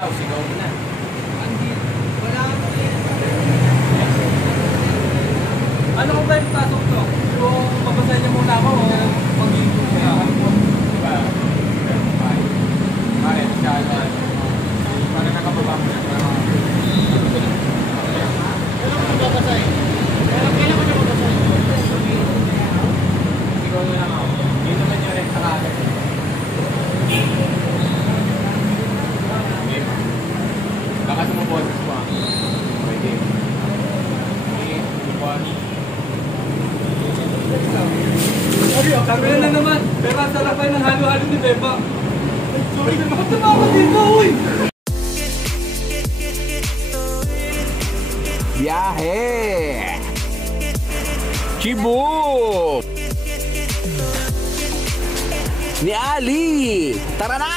Sigaw mo na. Wala ako eh. Ano ko ba yung pasok to? Yung mabasahin niya muna ako o mag-iintro niya? Diba? Bakit? Para nakababang niya. Kailan mo babasahin? Kailan mo na babasahin? Sigaw mo lang ako. Hindi naman yung rin sa kagat. Baka sumuboses mo ah. Pwede. Sabi na naman, pero ang sarap ay ng halo-halo ni Beba. Sorry, bakit tumawa dito, uy? Biyahe! Cebu! Ni Ali! Tara na!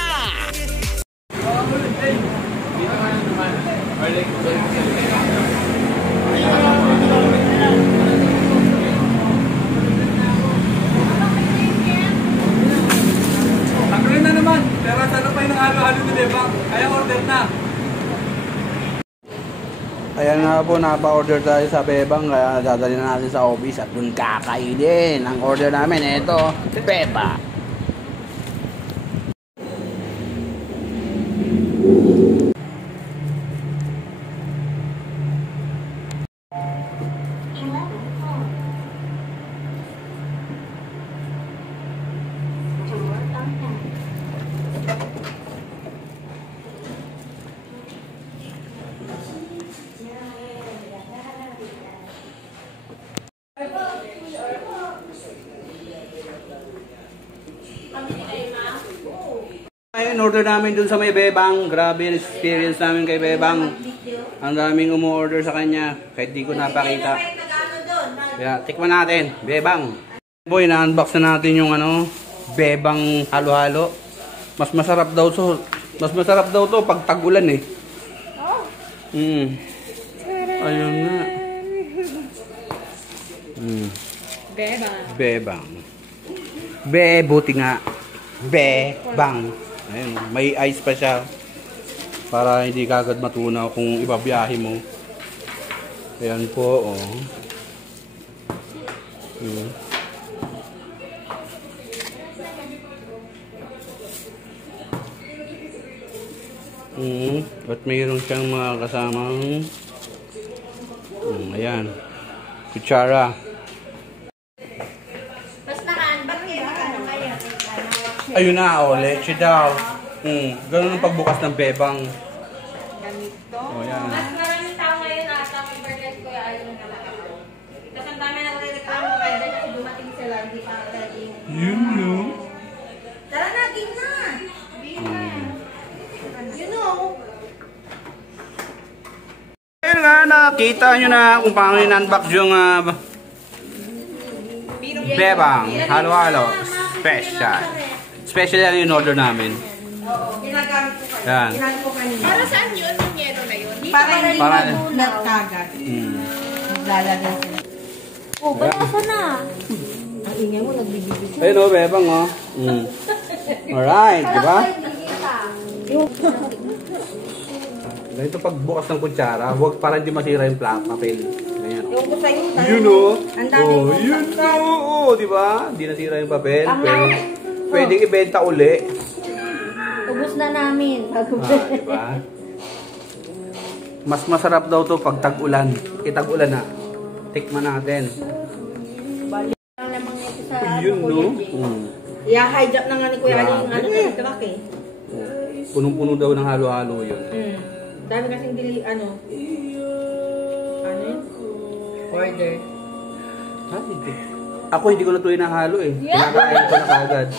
Sabi na naman, pero ang sarap ay ng halo-halo ni Beba. Kaya order na. Ayan nga po, napa-order tayo sa Bebang, kaya dadali na natin sa office at dun kakainin. Ang order namin, ito, Beba. Ayun, order namin dun sa may Bebang. Grabe yung experience namin kay Bebang. Ang daming umu-order sa kanya. Kahit di ko napakita. Kaya, tikman natin. Bebang. Boy, na-unbox na natin yung ano, Bebang halo-halo. Mas masarap daw to. Mas masarap daw to pag tag-ulan eh. Ayun na. Bebang. Bebang. Buti nga. Bebang. Ayun, may ice pa siya para hindi kagad matunaw kung ibabiyahe mo. Ayan po, oh. At mayroon siyang mga kasamang ayan, kutsara. Ayun na, oh, leche daw. Ganun ang pagbukas ng Bebang. Ganito. Oh, yan. Mas maraming tao ngayon ata kung burgers ko yung kasi ang dami nagreklamo kaya dahil dumating sila, hindi pa ready. Yun, no? Tara na, game na! You know. Ayun nga, nakita nyo na kung paano in-unbox yung Bebang halo-halo special. Special yan yung order namin. Oo, ginagamit ko kayo. Yan. Ginagamit ko kanina. Para saan yun? Yung yelo na yun? Para hindi Para- mabulat kagad. Maglalagay sila. Oh, balasa na. Ang ingay mo, nagbibigay siya. Ayun o, Bebang o. Alright, di ba? Ganito pagbukas ng kutsara, huwag para hindi masira yung papel. Ganyan. Yung ko sa'yo. Yun o. Ang dami Oh, ko. yun o. Di ba? Hindi nasira yung papel. Tama. Pwedeng ibenta uli. Ubus na namin. Di ba? Mas masarap daw to pag tag-ulan. Tag-ulan na. Tikman natin. Balik lang lamang ito sa Yun ano, no. Kuya Jay. I-hijack na nga ni Kuya Ali yung ano Grabe. sa truck eh. Punong-puno daw ng halo-halo yun. Dami kasing dili, ano yun? Order. Ako hindi ko na tuloy nahalo eh. Kinakain ko na kagad.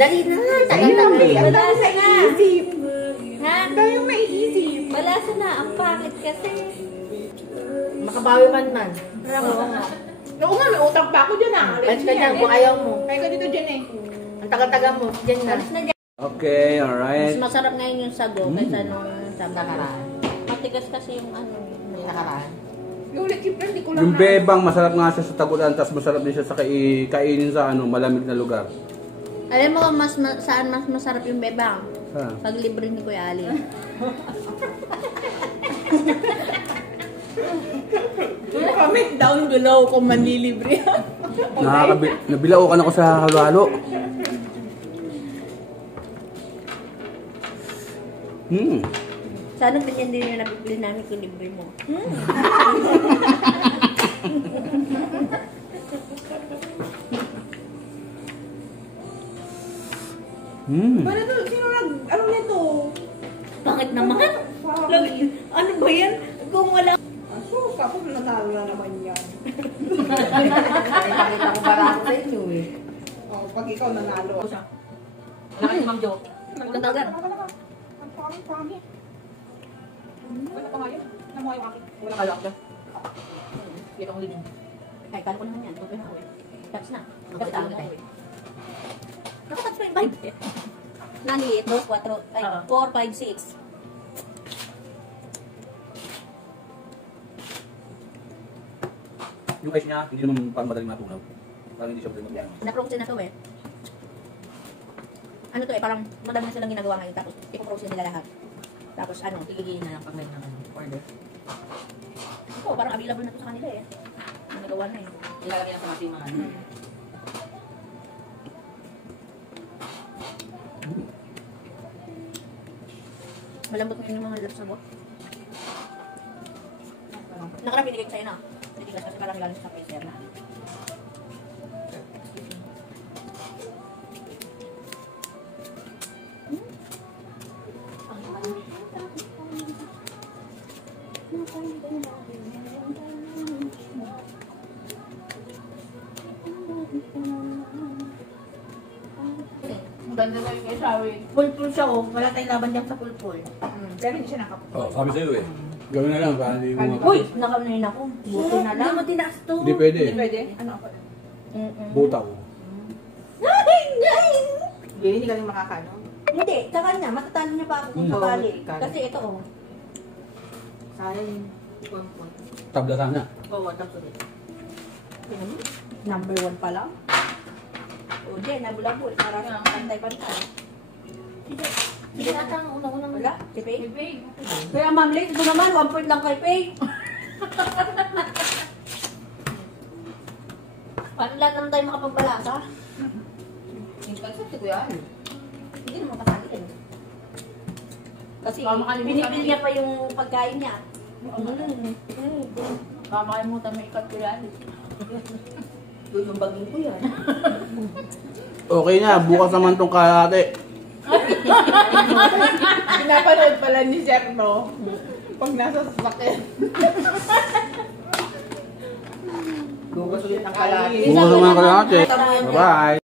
Dali na nga, Ayun eh. Balasa na. Ha? Kayong may isip. Balasa na. Ang pangit kasi. Makabawi man. Oo nga. Oo nga, may utang pa ako dyan ah. Alis ka dyan kung ayaw mo. Kaya ka dito dyan eh. Ang tagal-tagal mo, dyan na. Alis na dyan. Okay, alright. Mas masarap ngayon yung sago kaysa nung sa Nakaraan. matigas kasi yung ano. May nakaraan. Yung ulit yung friend, di ko lang Yung Bebang, masarap nga siya sa tagulan, tapos masarap din siya sa kainin sa ano, malamig na lugar. Alam mo saan mas masarap yung bebang? Saan? Pag libre ni Kuya Ali. Comment down below kung manlilibre. Nabilaukan ako sa halo-halo. Sana ganyan din yung nabibili namin kung libre mo. Ano, sino ano nito? Bakit naman? Ano ba yan? Kung wala... Aso, kapag nanalo na naman yan. Nakita ko barato sa inyo eh. Oh, pag ikaw nanalo. Laki ni Ma'am Jo. Magdadagan. Wala pa nga yun. Namuha yung akin. Wala kalak dyan. Dito kong living. Ay, kala ko naman yan. Tuloy na ako eh. Tapos na. Kasi talo tayo eh. Nakatouch pa yung vibe eh. Nani, 2, 4, ay, 4, 5, 6. Yung ice niya, hindi naman parang madaling matunaw. Parang hindi siya madaling matunaw. Na-frozen na to eh. Ano to eh, parang madami na silang ginagawa ngayon. Tapos, ipo-frozen nila lahat. Tapos ano, Tigigilin na lang pag may order. ito, parang available na to sa kanila eh. Nagawa na eh. Ilalagay na sa ating mga ano. Malambot mo yung mga laps na bot. Nakarap binigay ko sa'yo na. Natigas kasi parang galing sa freezer na. Ang ganda na yung sorry. Pulpul siya oh. Wala tayong laban dyan sa pulpul. Pero hindi siya nakapag. Oh, sabi sa'yo eh. Gawin na lang para hindi mo Uy! Nakaunayin ako. Buti na lang. Hindi mo tinaas to. Hindi pwede eh. Pwede? Ano ako? Butaw. Hindi ka rin makakano. Hindi, sa kanya. Matatalo niya pa ako kung sakali. Kasi ito oh. Sayang yung point. Tabla sana. Oo, tapos ulit. Number 1 pa lang. O di, nabulabul. Para sa pantay-pantay. Sige na ang unang-unang. Wala, si Faye. Kaya ma'am Late, ito naman, 1 point lang kay Faye. Paano lahat naman tayo makapagbalasa? Yung pansit si Kuya Ali. Hindi naman kasali eh. Kasi Baka makalimutan binibili niya pa yung pagkain niya. Baka makalimutan mo ikat Kuya Ali. Doon yung baging ko yan. Okay na, bukas naman tong kalate. Pinapanood pala ni Sir, no? Pag nasa sasakyan. Gugas ulit ang kalahati. Bukas naman ang kalate. Bye-bye.